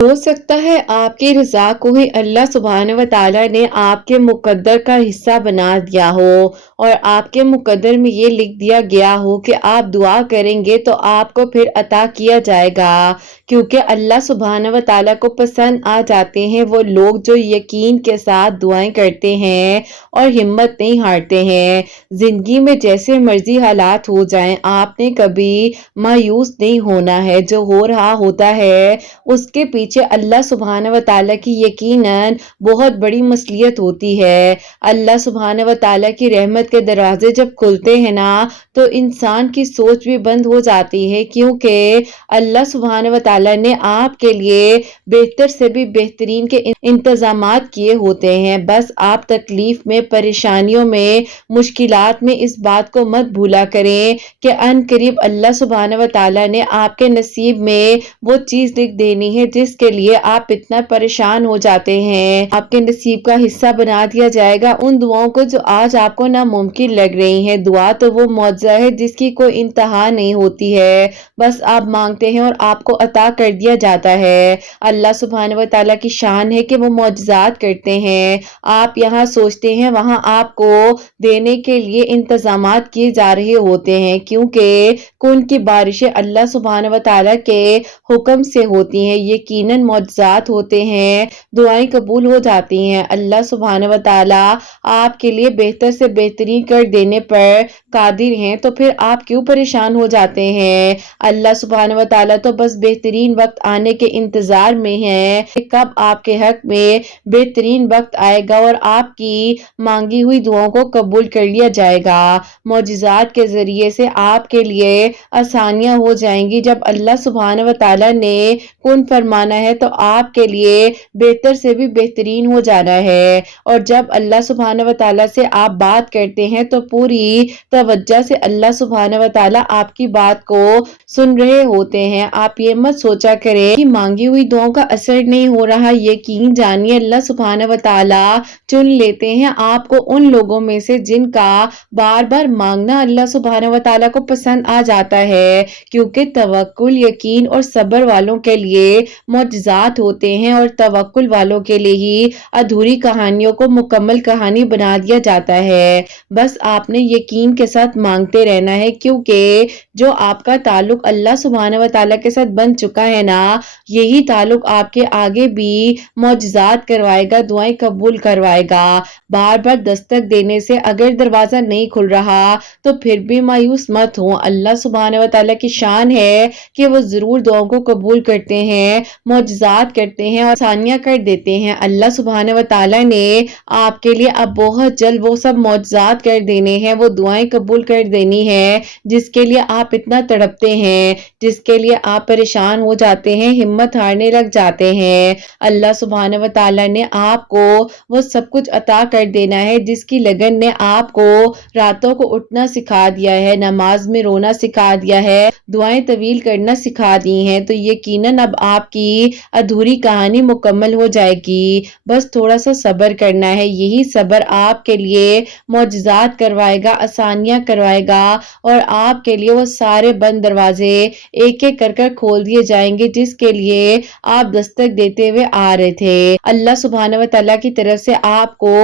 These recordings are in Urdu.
ہو سکتا ہے آپ کی رضا کو ہی اللہ سبحانہ و تعالیٰ نے آپ کے مقدر کا حصہ بنا دیا ہو، اور آپ کے مقدر میں یہ لکھ دیا گیا ہو کہ آپ دعا کریں گے تو آپ کو پھر عطا کیا جائے گا، کیونکہ اللہ سبحانہ و تعالیٰ کو پسند آ جاتے ہیں وہ لوگ جو یقین کے ساتھ دعائیں کرتے ہیں اور ہمت نہیں ہارتے ہیں۔ زندگی میں جیسے مرضی حالات ہو جائیں، آپ نے کبھی مایوس نہیں ہونا ہے۔ جو ہو رہا ہوتا ہے اس کے پیچھے اللہ سبحانہ و تعالیٰ کی یقیناً بہت بڑی مصلحت ہوتی ہے۔ اللہ سبحانہ و تعالیٰ کی رحمت کے دروازے جب کھلتے ہیں نا تو انسان کی سوچ بھی بند ہو جاتی ہے، کیونکہ اللہ سبحانہ و تعالیٰ نے آپ کے لیے بہتر سے بھی بہترین کے انتظامات کیے ہوتے ہیں۔ بس آپ تکلیف میں، پریشانیوں میں، مشکلات میں اس بات کو مت بھولا کریں کہ ان قریب اللہ سبحانہ و تعالیٰ نے آپ کے نصیب میں وہ چیز لکھ دینی ہے جس کے لیے آپ اتنا پریشان ہو جاتے ہیں، آپ کے نصیب کا حصہ بنا دیا جائے گا ان دعاؤں کو جو آج آپ کو ناممکن لگ رہی ہیں۔ دعا تو وہ معجزہ ہے جس کی کوئی انتہا نہیں ہوتی ہے، بس آپ مانگتے ہیں اور آپ کو عطا کر دیا جاتا ہے۔ اللہ سبحانہ و تعالیٰ کی شان ہے کہ وہ معجزات کرتے ہیں، آپ یہاں سوچتے ہیں وہاں آپ کو دینے کے لیے انتظامات کیے جا رہے ہوتے ہیں، کیونکہ کن کی بارشیں اللہ سبحانہ و تعالیٰ کے حکم سے ہوتی ہیں، یقیناً معجزات ہوتے ہیں، دعائیں قبول ہو جاتی ہیں۔ اللہ سبحانہ و تعالیٰ آپ کے لیے بہتر سے بہترین کر دینے پر قادر ہیں، تو پھر آپ کیوں پریشان ہو جاتے ہیں؟ اللہ سبحانہ و تعالیٰ تو بس بہترین وقت آنے کے انتظار میں ہیں کہ کب آپ کے حق میں بہترین وقت آئے گا اور آپ کی مانگی ہوئی دعاؤں کو قبول کر لیا جائے گا۔ معجزات کے ذریعے سے آپ کے لیے آسانیاں ہو جائیں گی۔ جب اللہ سبحانہ و تعالیٰ نے کن فرمانا ہے تو آپ کے لیے بہتر سے بھی بہترین ہو جانا ہے، اور جب اللہ سبحانہ و تعالیٰ سے آپ بات کرتے ہیں تو پوری توجہ سے اللہ سبحانہ و تعالیٰ آپ کی بات کو سن رہے ہوتے ہیں۔ آپ یہ مت سوچا کریں کہ مانگی ہوئی دعاؤں کا اثر نہیں ہو رہا، یقین جانیے اللہ سبحانہ و تعالیٰ چن لیتے ہیں آپ کو ان لوگوں میں سے جن کا بار بار مانگنا اللہ سبحانہ و تعالیٰ کو پسند آ جاتا ہے، کیونکہ توکل، یقین اور صبر والوں کے لیے معجزات ہوتے ہیں، اور توکل والوں کے لیے ہی ادھوری کہانیوں کو مکمل کہانی بنا دیا جاتا ہے۔ بس آپ نے یقین کے ساتھ مانگتے رہنا ہے، کیونکہ جو آپ کا تعلق اللہ سبحانہ و تعالیٰ کے ساتھ بن چکا ہے نا، یہی تعلق آپ کے آگے بھی معجزات کروائے گا، دعائیں قبول کروائے گا۔ بار بار دستک دینے سے اگر دروازہ نہیں کھل رہا تو پھر بھی مایوس مت ہوں۔ اللہ سبحانہ و تعالیٰ کی شان ہے کہ وہ ضرور دعاؤں کو قبول کرتے ہیں، معجزات کرتے ہیں اور آسانیاں کر دیتے ہیں۔ اللہ سبحانہ و تعالیٰ نے آپ کے لیے اب بہت جلد وہ سب معجزات کر دینے ہیں، وہ دعائیں قبول کر دینی ہے جس کے لیے آپ اتنا تڑپتے ہیں، جس کے لیے آپ پریشان ہو جاتے ہیں، ہمت ہارنے لگ جاتے ہیں۔ اللہ سبحانہ و تعالیٰ نے آپ کو وہ سب کچھ عطا کر دینا ہے جس کی لگن نے آپ کو راتوں کو اٹھنا سکھا دیا ہے، نماز میں رونا سکھا دیا ہے، دعائیں طویل کرنا سکھا دی ہیں، تو یقیناً اب آپ کی ادھوری کہانی مکمل ہو جائے گی۔ بس تھوڑا سا صبر کرنا ہے، یہی صبر آپ کے لیے معجزات کروائے گا، آسانیاں کروائے گا، اور آپ کے لیے وہ سارے بند دروازے ایک ایک کر کھول دیے جائیں گے جس کے لیے آپ دستک دیتے ہوئے آ رہے تھے۔ اللہ سبحانہ و تعالیٰ کی طرف سے آپ کو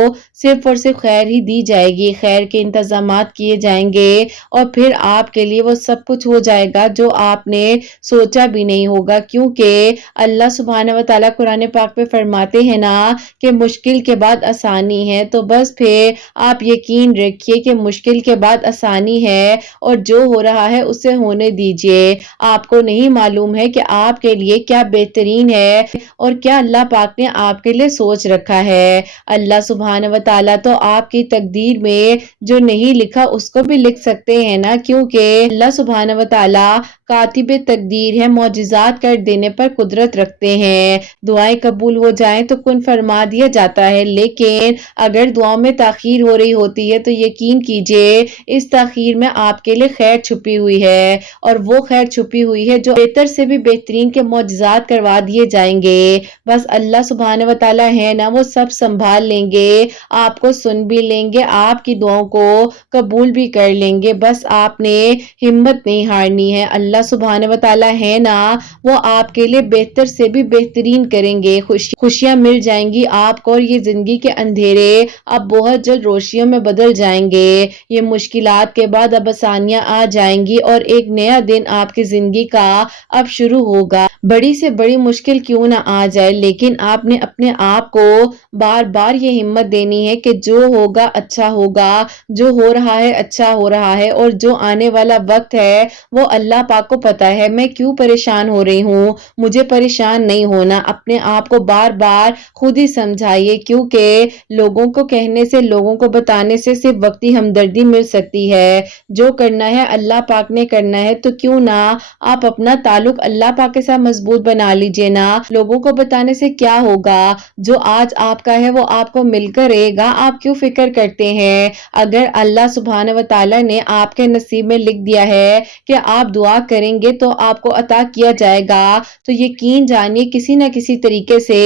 صرف اور صرف خیر ہی دی جائے گی، خیر کے انتظامات کیے جائیں گے، اور پھر آپ کے لیے وہ سب کچھ ہو جائے گا جو آپ نے سوچا بھی نہیں ہوگا، کیونکہ اللہ سبحانہ و تعالیٰ قرآن پاک میں فرماتے ہیں نا کہ مشکل کے بعد آسانی ہے، تو بس پھر آپ یقین رکھیے کہ مشکل کے بعد آسانی ہے، اور جو ہو رہا ہے اسے ہونے دیجئے۔ آپ کو نہیں معلوم ہے کہ آپ کے لیے کیا بہترین ہے اور کیا اللہ پاک نے آپ کے لیے سوچ رکھا ہے۔ اللہ سبحانہ و تعالیٰ تو آپ کی تقدیر میں جو نہیں لکھا اس کو بھی لکھ سکتے ہیں نا، کیونکہ اللہ سبحانہ و تعالیٰ کاتب تقدیر ہے، معجزات کر دینے پر قدرت رکھتے ہیں۔ دعائیں قبول ہو جائیں تو کن فرما دیا جاتا ہے، لیکن اگر دعاؤں میں تاخیر ہو رہی ہوتی ہے تو یقین کیجئے اس تاخیر میں آپ کے لیے خیر چھپی ہوئی ہے، اور وہ خیر چھپی ہوئی ہے جو بہتر سے بھی بہترین کے معجزات کروا دیے جائیں گے۔ بس اللہ سبحانہ و تعالیٰ ہے نا، وہ سب سنبھال لیں گے، آپ کو سن بھی لیں گے، آپ کی دعاؤں کو قبول بھی کر لیں گے۔ بس آپ نے ہمت نہیں ہارنی ہے۔ اللہ اللہ سبحانہ و تعالی ہے نا وہ آپ کے لیے بہتر سے بھی بہترین کریں گے، خوشیاں مل جائیں گی آپ کو، اور یہ زندگی کے اندھیرے اب بہت جلد روشنیوں میں بدل جائیں گے، یہ مشکلات کے بعد اب آسانیاں آ جائیں گی اور ایک نیا دن آپ کی زندگی کا اب شروع ہوگا۔ بڑی سے بڑی مشکل کیوں نہ آ جائے، لیکن آپ نے اپنے آپ کو بار بار یہ ہمت دینی ہے کہ جو ہوگا اچھا ہوگا، جو ہو رہا ہے اچھا ہو رہا ہے، اور جو آنے والا وقت ہے وہ اللہ پاک کو پتا ہے۔ میں کیوں پریشان ہو رہی ہوں، مجھے پریشان نہیں ہونا، اپنے آپ کو بار بار خود ہی سمجھائیے، کیونکہ لوگوں کو کہنے سے، لوگوں کو بتانے سے صرف وقتی ہمدردی مل سکتی ہے۔ جو کرنا ہے اللہ پاک نے کرنا ہے، تو کیوں نہ آپ اپنا تعلق اللہ پاک کے ساتھ مضبوط بنا لیجئے نا۔ لوگوں کو بتانے سے کیا ہوگا، جو آج آپ کا ہے وہ آپ کو مل کر رہے گا، آپ کیوں فکر کرتے ہیں؟ اگر اللہ سبحانہ و تعالی نے آپ کے نصیب میں لکھ دیا ہے کہ آپ دعا کریں گے تو آپ کو عطا کیا جائے گا، تو یقین جانیے کسی نہ کسی طریقے سے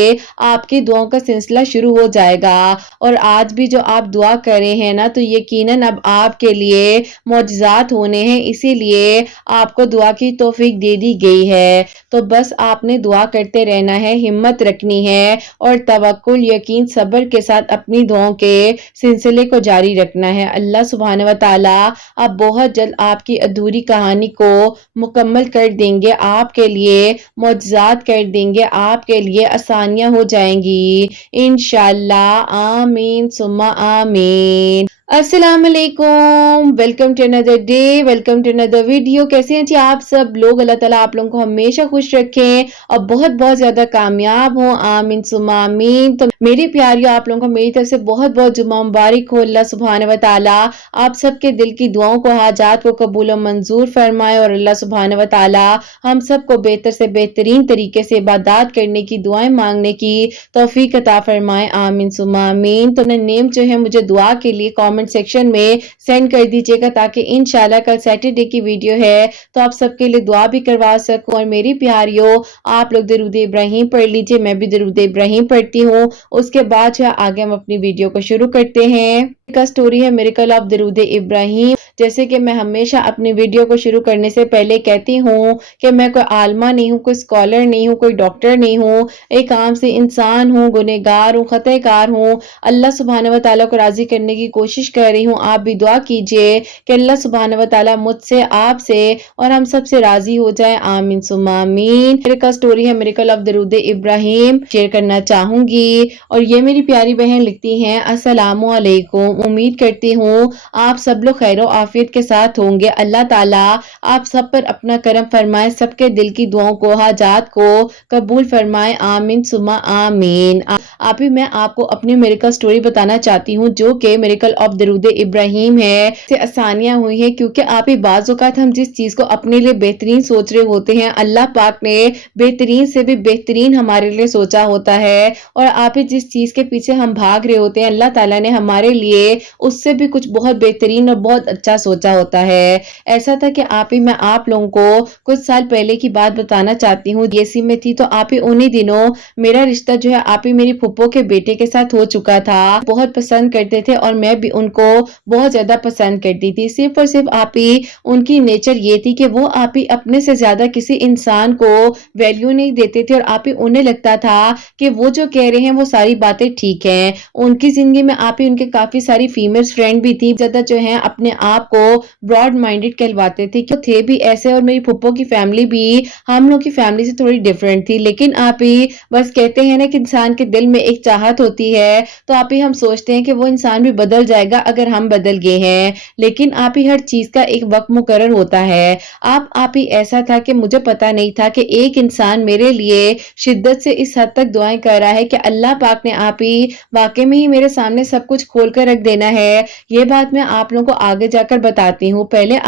آپ کی دعاؤں کا سلسلہ شروع ہو جائے گا۔ اور آج بھی جو آپ دعا کر رہے ہیں نا، تو یقیناً اب آپ کے لیے معجزات ہونے ہیں، اسی لیے آپ کو دعا کی توفیق دے دی گئی ہے۔ تو بس آپ نے دعا کرتے رہنا ہے، ہمت رکھنی ہے، اور توکل، یقین، صبر کے ساتھ اپنی دعاؤں کے سلسلے کو جاری رکھنا ہے۔ اللہ سبحانہ و تعالی اب بہت جلد آپ کی ادھوری کہانی کو مکمل کر دیں گے، آپ کے لیے معجزات کر دیں گے، آپ کے لیے آسانیاں ہو جائیں گی انشاءاللہ۔ آمین ثم آمین۔ السلام علیکم، welcome to another day, welcome to another video. کیسے ہیں جی آپ سب لوگ؟ اللہ تعالیٰ آپ لوگوں کو ہمیشہ خوش رکھیں اور بہت بہت زیادہ کامیاب ہوں، آمین ثم آمین۔ تو میری پیاریوں، آپ لوگوں کو میری طرف سے بہت بہت جمعہ مبارک ہو۔ اللہ سبحانہ و تعالیٰ آپ سب کے دل کی دعاؤں کو، حاجات کو قبول و منظور فرمائے، اور اللہ سبحانہ و تعالیٰ ہم سب کو بہتر سے بہترین طریقے سے عبادات کرنے کی، دعائیں مانگنے کی توفیق عطا فرمائے، آمین ثم آمین۔ تو نیم جو ہے مجھے دعا کے لیے کامنٹ سیکشن میں سینڈ کر دیجئے گا، تاکہ انشاءاللہ کل سیٹرڈے کی ویڈیو ہے تو آپ سب کے لیے دعا بھی کروا سکوں۔ اور میری پیاریوں، آپ لوگ درود ابراہیم پڑھ لیجئے، میں بھی درود ابراہیم پڑھتی ہوں، اس کے بعد جو ہے آگے ہم اپنی ویڈیو کو شروع کرتے ہیں۔ کا سٹوری ہے میریکل آف درود ابراہیم۔ جیسے کہ میں ہمیشہ اپنی ویڈیو کو شروع کرنے سے پہلے کہتی ہوں کہ میں کوئی عالمہ نہیں ہوں، کوئی اسکالر نہیں ہوں، کوئی ڈاکٹر نہیں ہوں، ایک عام سے انسان ہوں، گنہگار ہوں، خطا کار ہوں، اللہ سبحانہ و تعالیٰ کو راضی کرنے کی کوشش کر رہی ہوں۔ آپ بھی دعا کیجئے کہ اللہ سبحانہ و تعالیٰ مجھ سے، آپ سے اور ہم سب سے راضی ہو جائے، آمین ثم آمین۔ میرے کا سٹوری ہے میریکل آف درود ابراہیم، شیئر کرنا چاہوں گی، اور یہ میری پیاری بہن لکھتی ہیں، السلام علیکم، امید کرتی ہوں آپ سب لوگ خیر و عافیت کے ساتھ ہوں گے۔ اللہ تعالیٰ آپ سب پر اپنا کرم فرمائے، سب کے دل کی دعاؤں کو، حاجات کو قبول فرمائے، آمین ثم آمین۔ آپ ہی میں آپ کو اپنی میریکل سٹوری بتانا چاہتی ہوں، جو کہ میریکل آف درود ابراہیم ہے۔ سے آسانیاں ہوئی ہیں، کیونکہ آپ ہی بعض اوقات ہم جس چیز کو اپنے لیے بہترین سوچ رہے ہوتے ہیں، اللہ پاک نے بہترین سے بھی بہترین ہمارے لیے سوچا ہوتا ہے، اور آپ ہی جس چیز کے پیچھے ہم بھاگ رہے ہوتے ہیں، اللہ تعالیٰ نے ہمارے لیے اس سے بھی کچھ بہت بہترین اور بہت اچھا سوچا ہوتا ہے۔ ایسا تھا کہ آپ ہی میں آپ لوگوں کو کچھ سال پہلے کی بات بتانا چاہتی ہوں۔ DSC میں تھی تو آپ ہی انہی دنوں میرا رشتہ جو ہے آپ ہی میری پھپھو کے بیٹے کے ساتھ ہو چکا تھا۔ بہت پسند کرتے تھے اور میں بھی ان کو بہت زیادہ پسند کرتی تھی، صرف اور صرف آپ ہی ان کی نیچر یہ تھی کہ وہ آپ ہی اپنے سے زیادہ کسی انسان کو ویلیو نہیں دیتے تھے، اور آپ ہی انہیں لگتا تھا کہ وہ جو کہہ رہے ہیں وہ ساری باتیں ٹھیک ہیں۔ ان کی زندگی میں آپ ہی ان کے کافی ساری فیمیل فرینڈ بھی تھی، زیادہ جو ہیں اپنے آپ کو براڈ مائنڈڈ کہلواتے تھے، کہ تھے بھی ایسے، اور میری پھپھو کی فیملی بھی ہم لوگ کی فیملی سے تھوڑی ڈیفرنٹ تھی، لیکن آپ ہی بس کہتے ہیں نا کہ انسان کے دل میں ایک چاہت ہوتی ہے، تو آپ ہی ہم سوچتے ہیں کہ وہ انسان بھی بدل جائے گا اگر ہم بدل گئے ہیں، لیکن آپ ہی ہر چیز کا ایک وقت مقرر ہوتا ہے۔ آپ ہی ایسا تھا کہ مجھے پتا نہیں تھا کہ ایک انسان میرے لیے شدت سے اس حد تک دعائیں کر رہا ہے کہ اللہ پاک نے آپ ہی واقع میں ہی میرے سامنے سب کچھ کھول کر رکھ دینا ہے۔ یہ بات میں آپ لوگوں کو آگے جا کر بتاتی ہوں، پہلے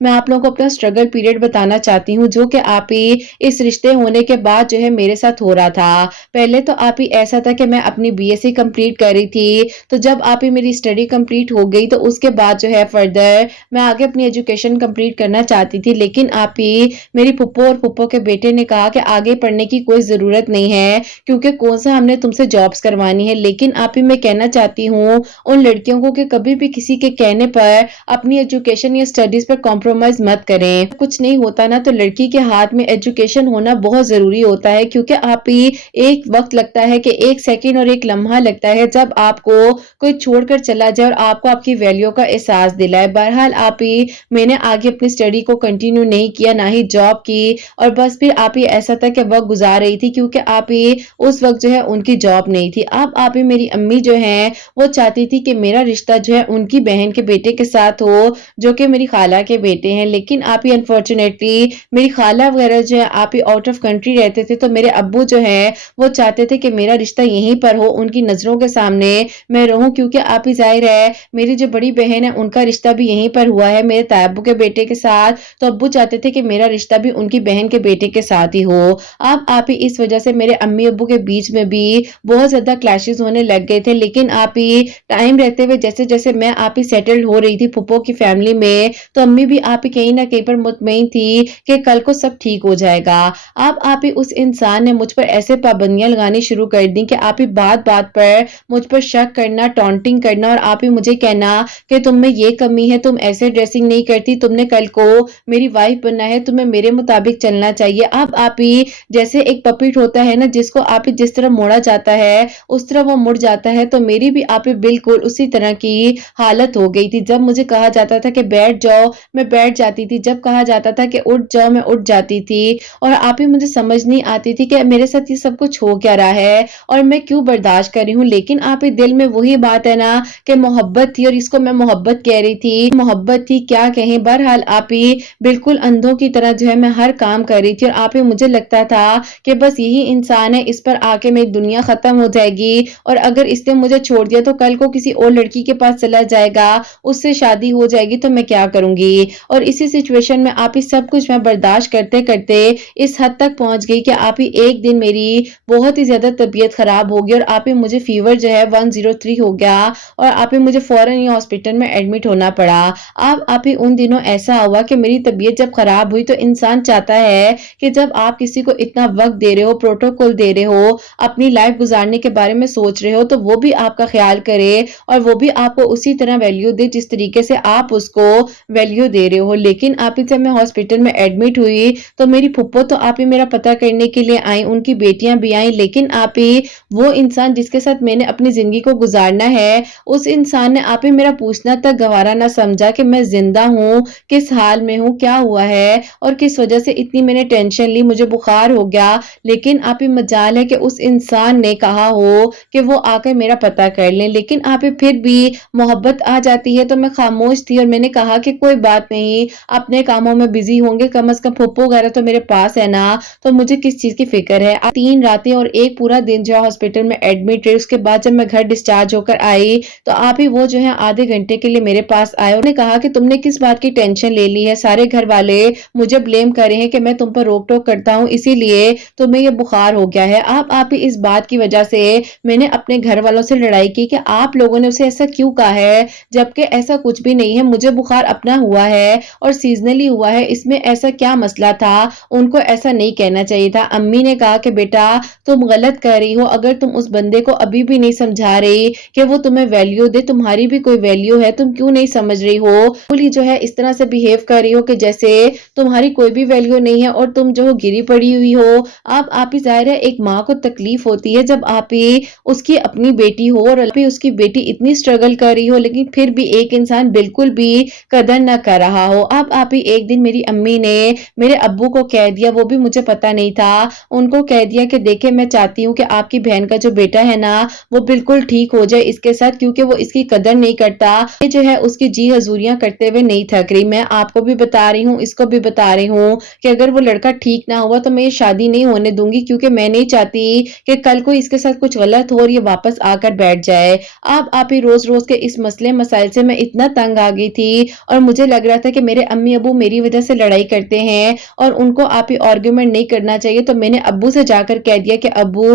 میں آپ لوگوں کو اپنا سٹرگل پیریڈ بتانا چاہتی ہوں، جو کہ آپ ہی اس رشتے ہونے کے بعد جو ہے میرے ساتھ ہو رہا تھا۔ پہلے تو آپ ہی ایسا ایسا تھا کہ میں اپنی BSc کمپلیٹ کر رہی تھی، تو جب آپ ہی میری اسٹڈی کمپلیٹ ہو گئی تو اس کے بعد جو ہے فردر میں آگے اپنی ایجوکیشن کمپلیٹ کرنا چاہتی تھی، لیکن آپ ہی میری پھپھو اور پھپھو کے بیٹے نے کہا کہ آگے پڑھنے کی کوئی ضرورت نہیں ہے کیونکہ کون سا ہم نے تم سے جابس کروانی ہے۔ لیکن آپ ہی میں کہنا چاہتی ہوں ان لڑکیوں کو کہ کبھی بھی کسی کے کہنے پر اپنی ایجوکیشن یا اسٹڈیز پر کمپرومائز مت کریں۔ کچھ نہیں ہوتا نا تو لڑکی کے ہاتھ میں ایجوکیشن ہونا بہت ضروری ہوتا ہے، کیونکہ آپ ہی ایک وقت لگتا ہے کہ ایک سیکنڈ اور ایک لمحہ لگتا ہے جب آپ کو کوئی چھوڑ کر چلا جائے اور آپ کو آپ کی ویلیو کا احساس دلائے۔ بہرحال آپ ہی میں نے آگے اپنی اسٹڈی کو کنٹینیو نہیں کیا، نہ ہی جاب کی، اور بس پھر آپ ہی ایسا تھا کہ وقت گزار رہی تھی کیونکہ آپ ہی اس وقت جو ہے ان کی جاب نہیں تھی۔ اب آپ ہی میری امی جو ہیں وہ چاہتی تھی کہ میرا رشتہ جو ہے ان کی بہن کے بیٹے کے ساتھ ہو جو کہ میری خالہ کے بیٹے ہیں، لیکن آپ ہی انفارچونیٹلی میری خالہ وغیرہ جو ہے آپ ہی آؤٹ آف کنٹری رہتے تھے، تو میرے ابو جو ہیں وہ چاہتے تھے کہ میرا رشتہ یہیں پر ہو، ان کی نظروں کے سامنے میں رہوں، کیونکہ آپ ہی ظاہر ہے میری جو بڑی بہن ہے ان کا رشتہ بھی یہیں پر ہوا ہے میرے تایا ابو کے بیٹے کے ساتھ، تو ابو چاہتے تھے کہ میرا رشتہ بھی ان کی بہن کے بیٹے کے ساتھ ہی ہو۔ اب آپ ہی اس وجہ سے میرے امی ابو کے بیچ میں بھی بہت زیادہ کلیشز ہونے لگ گئے تھے، لیکن آپ ہی ٹائم رہتے ہوئے جیسے جیسے میں آپ ہی سیٹلڈ ہو رہی تھی پھپھو کی فیملی میں، تو امی بھی آپ ہی کہیں نہ کہیں پر مطمئن تھی کہ کل کو سب ٹھیک ہو جائے گا۔ اب آپ ہی اس انسان نے مجھ پر ایسے پابندیاں لگانی شروع کر دی کہ آپ ہی بات بات پر مجھ پر شک کرنا، ٹونٹنگ کرنا، اور آپ ہی مجھے کہنا کہ تم میں یہ کمی ہے، تم ایسے ڈریسنگ نہیں کرتی، تم نے کل کو میری وائف بننا ہے، تمہیں میرے مطابق چلنا چاہیے۔ اب آپ ہی جیسے ایک پپٹ ہوتا ہے نا جس کو آپ ہی جس طرح موڑا جاتا ہے اس طرح وہ مڑ جاتا ہے، تو میری بھی آپ ہی بالکل اسی طرح کی حالت ہو گئی تھی۔ جب مجھے کہا جاتا تھا کہ بیٹھ جاؤ میں بیٹھ جاتی تھی، جب کہا جاتا تھا کہ اٹھ جاؤ میں اٹھ جاتی تھی، اور آپ ہی مجھے سمجھ نہیں آتی تھی کہ میرے ساتھ یہ سب کچھ ہو کیا رہا ہے اور میں کیوں برداشت کر رہی ہوں۔ لیکن آپ ہی دل میں وہی بات ہے نا کہ محبت تھی، اور اس کو میں محبت کہہ رہی تھی، محبت تھی کیا کہیں۔ بہرحال آپ ہی بالکل اندھوں کی طرح جو ہے میں ہر کام کر رہی تھی، اور آپ ہی مجھے لگتا تھا کہ بس یہی انسان ہے، اس پر آ کے میری دنیا ختم ہو جائے گی، اور اگر اس نے مجھے چھوڑ دیا تو کل کو کسی اور لڑکی کے پاس چلا جائے گا، اس سے شادی ہو جائے گی تو میں کیا کروں گی۔ اور اسی سچویشن میں آپ ہی سب کچھ میں برداشت کرتے کرتے اس حد تک پہنچ گئی کہ آپ ہی ایک دن میری بہت ہی زیادہ طبیعت خراب ہو گئی، اور آپ ہی مجھے فیور جو ہے 103 ہو گیا، اور آپ ہی مجھے فوراً ہی ہاسپٹل میں ایڈمٹ ہونا پڑا۔ اب آپ ہی ان دنوں ایسا ہوا کہ میری طبیعت جب خراب ہوئی تو انسان چاہتا ہے کہ جب آپ کسی کو اتنا وقت دے رہے ہو، پروٹوکول دے رہے ہو، اپنی لائف گزارنے کے بارے میں سوچ رہے ہو، تو وہ بھی آپ کا خیال کرے اور وہ بھی آپ کو اسی طرح ویلیو دے جس طریقے سے آپ اس کو ویلیو دے رہے ہو۔ لیکن آپ ہی جب میں ہاسپٹل میں ایڈمٹ ہوئی تو میری پھپھو تو آپ ہی میرا پتہ کرنے کے لیے آئیں، ان کی بیٹیاں بھی آئیں، لیکن آپ ہی وہ انسان جس کے ساتھ میں نے اپنی زندگی کو گزارنا ہے اس انسان نے آپ ہی میرا پوچھنا تک گوارا نہ سمجھا کہ میں زندہ ہوں، کس حال میں ہوں، کیا ہوا ہے اور کس وجہ سے اتنی میں نے ٹینشن لی، مجھے بخار ہو گیا۔ لیکن آپ ہی مجال ہے کہ اس انسان نے کہا ہو کہ وہ آ کر میرا پتہ کر لیں، لیکن آپ ہی پھر بھی محبت آ جاتی ہے تو میں خاموش تھی، اور میں نے کہا کہ کوئی بات نہیں، اپنے کاموں میں بزی ہوں گے، کم از کم پھپھو وغیرہ تو میرے پاس ہے نا، تو مجھے کس چیز کی فکر ہے۔ 3 راتیں اور ایک پورا دن جو ہاسپٹل میں ایڈمٹ رہی، اس کے بعد جب میں گھر ڈسچارج ہو کر آئی تو آپ ہی وہ جو ہے آدھے گھنٹے کے لیے میرے پاس آئے، انہوں نے کہا کہ تم نے کس بات کی ٹینشن لے لی ہے، سارے گھر والے مجھے بلیم کر رہے ہیں کہ میں تم پر روک ٹوک کرتا ہوں، اسی لیے تمہیں یہ بخار ہو گیا ہے۔ آپ ہی اس بات کی وجہ سے میں نے اپنے گھر والوں سے لڑائی کی کہ آپ لوگوں نے اسے ایسا کیوں کہا ہے جبکہ ایسا کچھ بھی نہیں ہے، مجھے بخار اپنا ہوا ہے اور سیزنلی ہوا ہے، اس میں ایسا کیا مسئلہ تھا، ان کو ایسا نہیں کہنا چاہیے تھا۔ امی نے کہا کہ بیٹا تم غلط کر رہی ہو، اگر تم اس بندے کو ابھی بھی نہیں سمجھا رہی کہ وہ تمہیں ویلیو دے، تمہاری بھی کوئی ویلیو ہے، تم کیوں نہیں سمجھ رہی ہو، بولی جو ہے اس طرح سے بیہیو کر رہی ہو کہ جیسے تمہاری کوئی بھی ویلیو نہیں ہے اور تم جو ہو گری پڑی ہوئی ہو۔ اب آپ ہی ظاہر ہے ایک ماں کو تکلیف ہوتی ہے جب آپ ہی اس کی اپنی بیٹی ہو اور آپ ہی اس کی بیٹی اتنی سٹرگل کر رہی ہو، لیکن پھر بھی ایک انسان بالکل بھی قدر نہ کر رہا ہو۔ اب آپ ہی ایک دن میری امی نے میرے ابو کو کہہ دیا، وہ بھی مجھے پتا نہیں تھا، ان کو کہہ دیا کہ دیکھیں میں چاہتی ہوں کہ آپ کی بہن کا جو بیٹا ہے نا وہ بالکل ٹھیک ہو جائے اس کے ساتھ، کیونکہ وہ اس کی قدر نہیں کرتا، یہ جو ہے اس کی جی حضوریاں کرتے ہوئے نہیں تھک رہی۔ میں آپ کو بھی بتا رہی ہوں، اس کو بھی بتا رہی ہوں کہ اگر وہ لڑکا ٹھیک نہ ہوا تو میں یہ شادی نہیں ہونے دوں گی، کیونکہ میں نہیں چاہتی کہ کل کو اس کے ساتھ کچھ غلط ہو اور یہ واپس آ کر بیٹھ جائے۔ اب آپ ہی روز روز کے اس مسئلے مسائل سے میں اتنا تنگ آ گئی تھی اور مجھے لگ رہا تھا کہ میرے امی ابو میری وجہ سے لڑائی کرتے ہیں اور ان کو آپ ہی آرگیومنٹ نہیں کرنا چاہیے، تو میں نے ابو سے جا کر کہہ دیا کہ ابو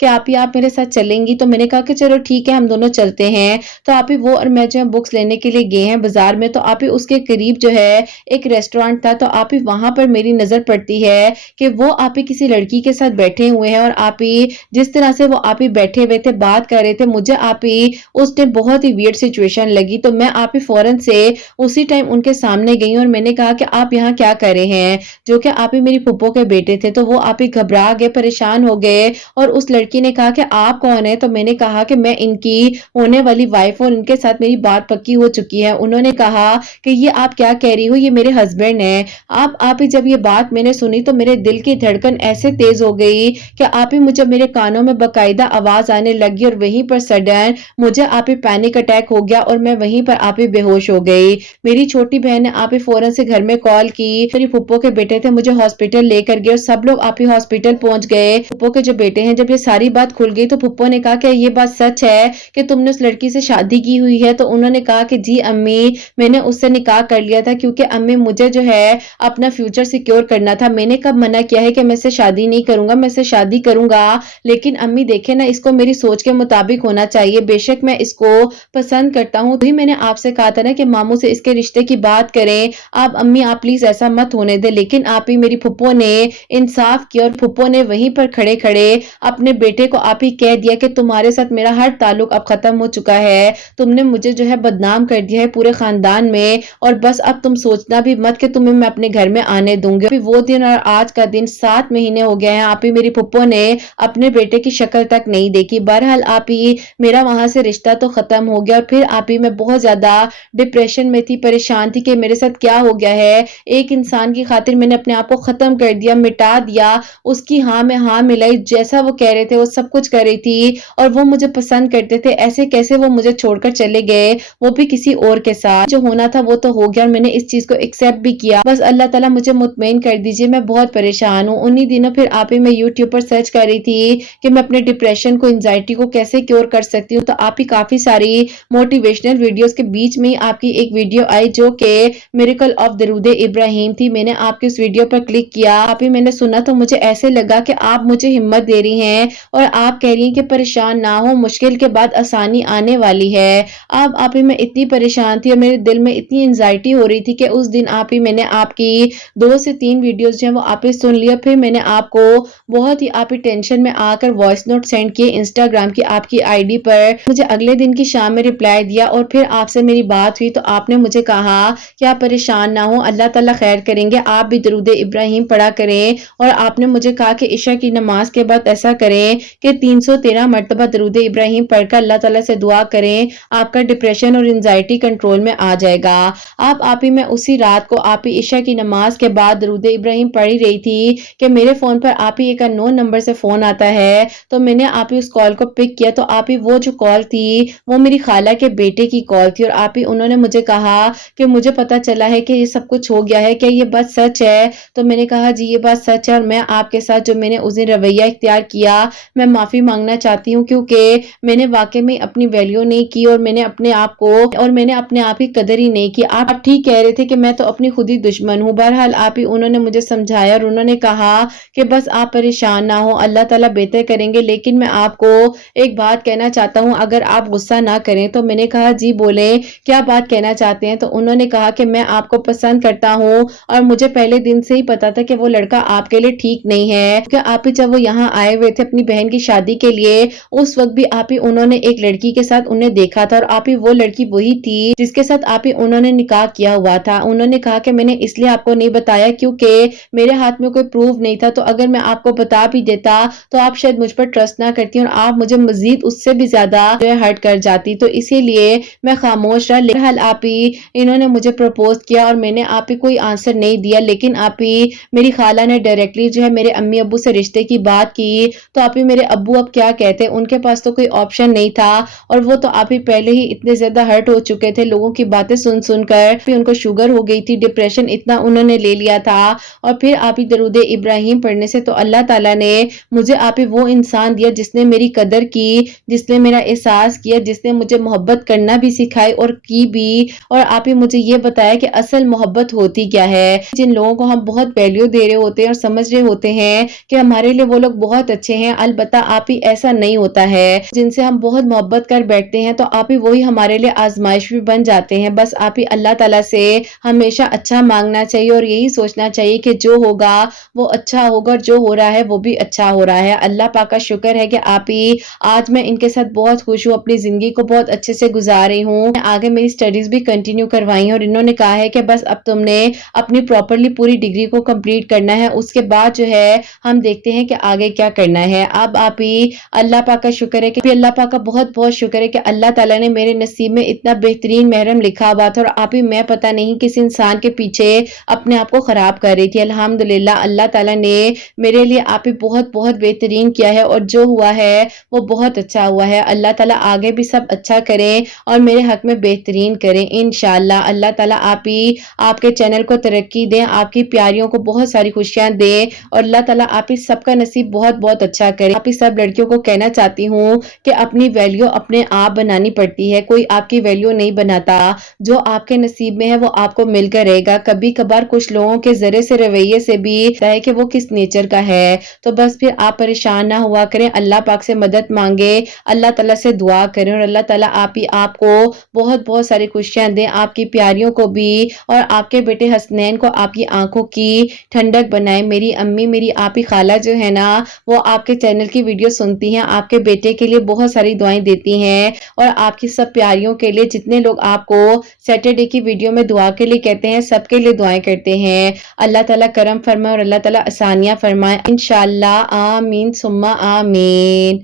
کہ آپ میرے ساتھ چلیں گی؟ تو میں نے کہا کہ چلو ٹھیک ہے ہم دونوں چلتے ہیں۔ تو آپ ہی وہ اور میں جو ہے بکس لینے کے لیے گئے ہیں بازار میں، تو آپ ہی اس کے قریب جو ہے ایک ریسٹورانٹ تھا، تو آپ ہی وہاں پر میری نظر پڑتی ہے کہ وہ آپ ہی کسی لڑکی کے ساتھ بیٹھے ہوئے ہیں، اور آپ ہی جس طرح سے وہ آپ ہی بیٹھے ہوئے تھے بات کر رہے تھے، مجھے آپ ہی اس ٹائم بہت ہی ویئرڈ سچویشن لگی۔ تو میں آپ ہی فوراً سے اسی ٹائم ان کے سامنے گئی اور میں نے کہا کہ آپ یہاں کیا کر رہے ہیں، جو کہ آپ ہی میری پھپھو کے بیٹے تھے۔ تو وہ آپ ہی گھبرا گئے، پریشان ہو گئے، اور اس لڑکی نے کہا کہ آپ کون ہیں؟ تو میں نے کہا کہ میں ان کی ہونے والی وائف اور ان کے ساتھ میری بات پکی ہو چکی ہے۔ انہوں نے کہا کہ یہ آپ کیا کہہ رہی ہو، یہ میرے ہسبینڈ ہیں۔ آپ ہی جب یہ بات میں نے سنی تو میرے دل کی دھڑکن ایسے تیز ہو گئی کہ آپ ہی مجھے میرے کانوں میں باقاعدہ آواز آنے لگی، اور وہیں پر سڈن مجھے آپ ہی پینک اٹیک ہو گیا اور میں وہیں پر آپ ہی بے ہوش ہو گئی۔ میری چھوٹی بہن نے آپ ہی فوراً سے گھر میں کال کی، میری پھپھو کے بیٹے تھے مجھے ہاسپٹل لے کر گئے، اور سب لوگ آپ ہی ہاسپٹل پہنچ گئے۔ پھپھو کے جو بیٹے ہیں، جب یہ ساری بات کھل گئی تو پھپھو نے کہا کہ یہ بات سچ ہے کہ تم نے اس لڑکی سے شادی کی ہوئی ہے؟ تو انہوں نے کہا کہ جی امی، میں نے اس سے نکاح کر لیا تھا، کیونکہ امی مجھے جو ہے اپنا فیوچر سیکیور کرنا تھا۔ میں نے کب منع کیا ہے کہ میں سے شادی نہیں کروں گا، میں سے شادی کروں گا، لیکن امی دیکھیں نا، اس کو میری سوچ کے مطابق ہونا چاہیے، بے شک میں اس کو پسند کرتا ہوں۔ وہی میں نے آپ سے کہا تھا نا کہ ماموں سے اس کے رشتے کی بات کریں، آپ امی آپ پلیز ایسا مت ہونے دیں، لیکن آپ ہی میری پھپھو نے انصاف کیا، اور پھپھو نے وہیں پر کھڑے کھڑے اپنے بیٹے کو آپ ہی کہہ دیا کہ تمہارے ساتھ میرا ہر تعلق اب ختم ہو چکا ہے، تم نے مجھے جو ہے بدنام کر دیا ہے پورے خاندان میں، اور بس اب تم سوچنا بھی مت کہ تمہیں میں اپنے گھر میں آنے دوں گی۔ وہ دن اور آج کا دن 7 مہینے ہو گئے ہیں، آپ ہی میری پھپھو نے اپنے بیٹے کی شکل تک نہیں دیکھی۔ بہرحال آپ ہی میرا وہاں سے رشتہ تو ختم ہو گیا، اور پھر آپ ہی میں بہت زیادہ ڈپریشن میں تھی، پریشان تھی کہ میرے ساتھ کیا ہو گیا ہے۔ ایک انسان کی خاطر میں نے اپنے آپ کو ختم کر دیا، مٹا دیا، اس کی ہاں میں ہاں ملائی، جیسا وہ کہہ رہے تھے وہ سب کچھ کر رہی تھی، اور وہ مجھے پسند کرتے تھے، ایسے کیسے وہ مجھے چھوڑ کر چلے گئے، وہ بھی کسی اور کے ساتھ۔ جو ہونا تھا وہ تو ہو گیا، اور میں نے اس چیز کو ایکسپٹ بھی کیا، بس اللہ تعالیٰ مجھے مطمئن کر دیجئے، میں بہت پریشان ہوں۔ انہی دنوں پھر آپ ہی میں یوٹیوب پر سرچ کر رہی تھی کہ میں اپنے ڈپریشن کو، انزائٹی کو کیسے کیور کر سکتی ہوں، تو آپ ہی کافی ساری موٹیویشنل ویڈیوز کے بیچ میں آپ کی ایک ویڈیو آئی جو کہ میریکل آف درود ابراہیم تھی۔ میں نے آپ کی اس ویڈیو پر کلک کیا، آپ ہی میں نے سنا تو مجھے ایسے لگا کہ آپ مجھے ہمت دے رہی ہیں، اور آپ کہہ رہی ہیں کہ پریشان نہ ہو، مشکل کے بعد آسانی آنے والی ہے۔ آپ ہی میں اتنی پریشان تھی، اور میرے دل میں اتنی انزائٹی ہو رہی تھی کہ اس دن آپ ہی میں نے آپ کی 2 سے 3 ویڈیوز جو ہیں وہ آپ ہی سن لیا، پھر میں نے آپ کو بہت ہی آپ ہی ٹینشن میں آ کر وائس نوٹ سینڈ کیے انسٹاگرام کی آپ کی آئی ڈی پر۔ مجھے اگلے دن کی شام میں رپلائی دیا، اور پھر آپ سے میری بات ہوئی تو آپ نے مجھے کہا کہ آپ پریشان نہ ہو، اللہ تعالیٰ خیر کریں گے، آپ بھی درود ابراہیم پڑھا کریں، اور آپ نے مجھے کہا کہ عشاء کی نماز کے بعد ایسا کریں کہ 313 مرتبہ درود ابراہیم پڑھ کر اللہ تعالیٰ سے دعا کریں، آپ کا ڈپریشن اور انزائٹی کنٹرول میں آ جائے گا۔ آپ ہی میں اسی رات کو آپ ہی عشاء کی نماز کے بعد درود ابراہیم پڑھی رہی تھی کہ میرے فون پر آپ ہی ایک انون نمبر سے فون آتا ہے، تو میں نے آپ ہی اس کال کو پک کیا، تو آپ ہی وہ جو کال تھی وہ میری خالہ کے بیٹے کی کال تھی، اور آپ ہی انہوں نے مجھے کہا کہ مجھے پتا چلا ہے کہ یہ سب کچھ ہو گیا ہے، کہ یہ بات سچ ہے؟ تو میں نے کہا جی یہ بات سچ ہے، اور میں آپ کے ساتھ جو میں نے اس دن رویہ اختیار کیا، میں معافی مانگنا چاہتی ہوں، کیونکہ میں نے واقعی میں اپنی ویلیو نہیں کی، اور میں نے اپنے آپ کو، اور میں نے اپنے آپ کی قدر ہی نہیں کی۔ آپ ٹھیک کہہ رہے تھے کہ میں تو اپنی خود ہی دشمن ہوں۔ بہرحال آپ ہی انہوں نے مجھے سمجھایا، اور انہوں نے کہا کہ بس آپ پریشان نہ ہو، اللہ تعالیٰ بہتر کریں گے، لیکن میں آپ کو ایک بات کہنا چاہتا ہوں، اگر آپ غصہ نہ کریں۔ تو میں نے کہا جی بولیں، کیا بات کہنا چاہتے ہیں؟ تو انہوں نے کہا کہ میں آپ کو پسند کرتا ہوں، اور مجھے پہلے دن سے ہی پتا تھا کہ وہ لڑکا آپ کے لیے ٹھیک نہیں ہے، کیونکہ آپ ہی جب وہ یہاں آئے ہوئے تھے اپنی بہن کی شادی کے لیے، اس وقت بھی آپ ہی انہوں نے ایک لڑکی کے ساتھ انہیں دیکھا تھا، اور آپ ہی وہ لڑکی وہی تھی جس کے ساتھ آپ ہی انہوں نے نکاح کیا ہوا تھا۔ انہوں نے کہا کہ میں نے اس لیے آپ کو نہیں بتایا کیونکہ میرے ہاتھ میں کوئی پروف نہیں تھا، تو اگر میں آپ کو بتا بھی دیتا تو آپ شاید مجھ پر ٹرسٹ نہ کرتی، اور آپ مجھے مزید اس سے بھی زیادہ جو ہے ہرٹ کر جاتی، تو اسی لیے میں خاموش رہا۔ بہرحال آپ ہی انہوں نے مجھے پروپوز کیا، اور میں نے آپ ہی کوئی آنسر نہیں دیا، لیکن آپ ہی میری خالہ نے ڈائریکٹلی جو ہے میرے امی ابو سے رشتے کی بات کی، تو آپ ہی میرے ابو اب کیا کہتے، ان کے پاس تو کوئی آپشن نہیں تھا، اور وہ تو آپ ہی پہلے ہی اتنے زیادہ ہرٹ ہو چکے تھے لوگوں کی باتیں سن سن کر، پھر ان کو شوگر ہو گئی تھی، ڈپریشن اتنا انہوں نے لے لیا تھا، اور پھر آپ ہی درود ابراہیم پڑھنے سے تو اللہ تعالیٰ نے مجھے آپ ہی وہ انسان دیا جس نے میری قدر کی، جس نے میرا احساس کیا، جس نے مجھے محبت کرنا بھی سکھائی اور کی بھی، اور آپ ہی مجھے یہ بتایا کہ اصل محبت ہوتی کیا ہے۔ جن لوگوں کو ہم بہت ویلیو دے رہے ہوتے ہیں اور سمجھ رہے ہوتے ہیں کہ ہمارے لیے وہ لوگ بہت بہت اچھے ہیں، البتہ آپ ہی ایسا نہیں ہوتا ہے، جن سے ہم بہت محبت کر بیٹھتے ہیں تو آپ ہی وہی ہمارے لیے آزمائش بھی بن جاتے ہیں۔ بس آپ ہی اللہ تعالیٰ سے ہمیشہ اچھا مانگنا چاہیے اور یہی سوچنا چاہیے کہ جو ہوگا وہ اچھا ہوگا اور جو ہو رہا ہے وہ بھی اچھا ہو رہا ہے۔ اللہ پاک کا شکر ہے کہ آپ ہی آج میں ان کے ساتھ بہت خوش ہوں، اپنی زندگی کو بہت اچھے سے گزار رہی ہوں، آگے میری سٹڈیز بھی کنٹینیو کروائی ہیں اور انہوں نے کہا ہے کہ بس اب تم نے اپنی پراپرلی پوری ڈگری کو کمپلیٹ کرنا ہے، اس کے بعد جو ہے ہم دیکھتے ہیں کہ آگے کیا کرنا ہے۔ اب آپ ہی اللہ پاک کا شکر ہے کہ اللہ پاک کا بہت بہت شکر ہے کہ اللہ تعالیٰ نے میرے نصیب میں اتنا بہترین محرم لکھا ہوا تھا، اور آپ ہی میں پتہ نہیں کس انسان کے پیچھے اپنے آپ کو خراب کر رہی تھی۔ الحمدللہ اللہ تعالیٰ نے میرے لیے آپ ہی بہت بہت بہترین کیا ہے اور جو ہوا ہے وہ بہت اچھا ہوا ہے۔ اللہ تعالیٰ آگے بھی سب اچھا کریں اور میرے حق میں بہترین کریں انشاءاللہ۔ اللہ تعالیٰ آپ ہی آپ کے چینل کو ترقی دیں، آپ کی پیاریوں کو بہت ساری خوشیاں دیں اور اللہ تعالیٰ آپ ہی سب کا نصیب بہت بہت اچھا کریں۔ آپ ہی سب لڑکیوں کو کہنا چاہتی ہوں کہ اپنی ویلیو اپنے آپ بنانی پڑتی ہے، کوئی آپ کی ویلیو نہیں بناتا، جو آپ کے نصیب میں ہے وہ آپ کو مل کر رہے گا۔ کبھی کبھار کچھ لوگوں کے ذرے سے رویے سے بھی ہے کہ وہ کس نیچر کا ہے، تو بس پھر آپ پریشان نہ ہوا کریں، اللہ پاک سے مدد مانگے، اللہ تعالیٰ سے دعا کریں اور اللہ تعالیٰ آپ ہی آپ کو بہت بہت ساری خوشیاں دیں، آپ کی پیاریوں کو بھی اور آپ کے بیٹے حسنین کو آپ کی آنکھوں کی ٹھنڈک بنائے۔ میری امی، میری آپ ہی خالہ جو ہے نا، وہ آپ کے چینل کی ویڈیو سنتی ہیں، آپ کے بیٹے کے لیے بہت ساری دعائیں دیتی ہیں اور آپ کی سب پیاریوں کے لیے، جتنے لوگ آپ کو سیٹرڈے کی ویڈیو میں دعا کے لیے کہتے ہیں، سب کے لیے دعائیں کرتے ہیں۔ اللہ تعالیٰ کرم فرمائے اور اللہ تعالیٰ آسانیاں فرمائے انشاءاللہ، آمین ثم آمین۔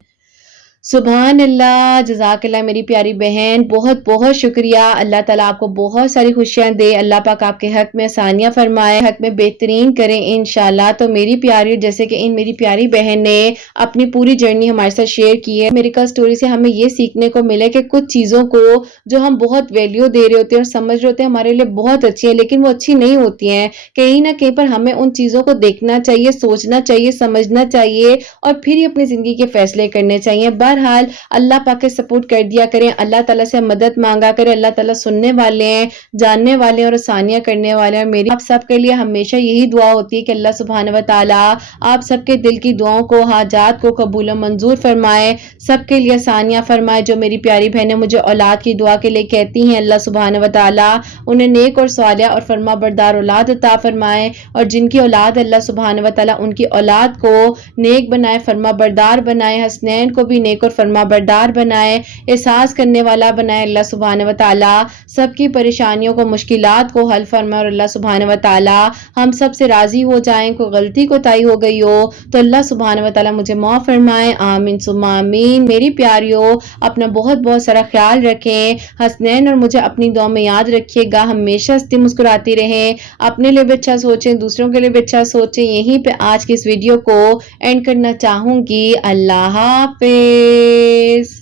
سبحان اللہ، جزاک اللہ میری پیاری بہن، بہت بہت شکریہ۔ اللہ تعالیٰ آپ کو بہت ساری خوشیاں دے، اللہ پاک آپ کے حق میں آسانیاں فرمائے، حق میں بہترین کریں انشاءاللہ۔ تو میری پیاری، جیسے کہ ان میری پیاری بہن نے اپنی پوری جرنی ہمارے ساتھ شیئر کی ہے، میریکل سٹوری سے ہمیں یہ سیکھنے کو ملے کہ کچھ چیزوں کو جو ہم بہت ویلیو دے رہے ہوتے ہیں اور سمجھ رہے ہوتے ہیں ہمارے لیے بہت اچھی ہیں، لیکن وہ اچھی نہیں ہوتی ہیں، کہیں نہ کہیں پر ہمیں ان چیزوں کو دیکھنا چاہیے، سوچنا چاہیے، سمجھنا چاہیے اور پھر ہی اپنی زندگی کے فیصلے کرنے چاہیے۔ بہرحال اللہ پاک کے سپورٹ کر دیا کریں، اللہ تعالیٰ سے مدد مانگا کریں، اللہ تعالیٰ سننے والے ہیں، جاننے والے ہیں اور آسانیاں کرنے والے ہیں۔ اور میری آپ سب کے لیے ہمیشہ یہی دعا ہوتی ہے کہ اللہ سبحانہ و تعالیٰ آپ سب کے دل کی دعاؤں کو، حاجات کو قبول و منظور فرمائے، سب کے لیے آسانیاں فرمائے۔ جو میری پیاری بہنیں مجھے اولاد کی دعا کے لیے کہتی ہیں، اللہ سبحانہ و تعالیٰ انہیں نیک اور صالحہ اور فرما بردار اولاد عطا فرمائے، اور جن کی اولاد اللہ سبحانہ و تعالیٰ ان کی اولاد کو نیک بنائے، فرما بردار بنائے، حسنین کو بھی نیک اور فرما بردار بنائے، احساس کرنے والا بنائے اللہ سبحانہ و تعالیٰ، سب کی پریشانیوں کو، مشکلات کو حل فرمائے، اور اللہ سبحانہ و تعالیٰ ہم سب سے راضی ہو جائیں۔ کوئی غلطی کوتاہی ہو گئی ہو تو اللہ سبحانہ و تعالیٰ مجھے معاف فرمائے، آمین ثم آمین۔ میری پیاریوں، اپنا بہت بہت سارا خیال رکھیں، حسنین اور مجھے اپنی دعا میں یاد رکھیے گا، ہمیشہ ہنستی مسکراتی رہیں، اپنے لیے بھی اچھا سوچیں، دوسروں کے لیے بھی اچھا سوچیں۔ یہیں پہ آج کی اس ویڈیو کو اینڈ کرنا چاہوں گی۔ اللہ حافظ۔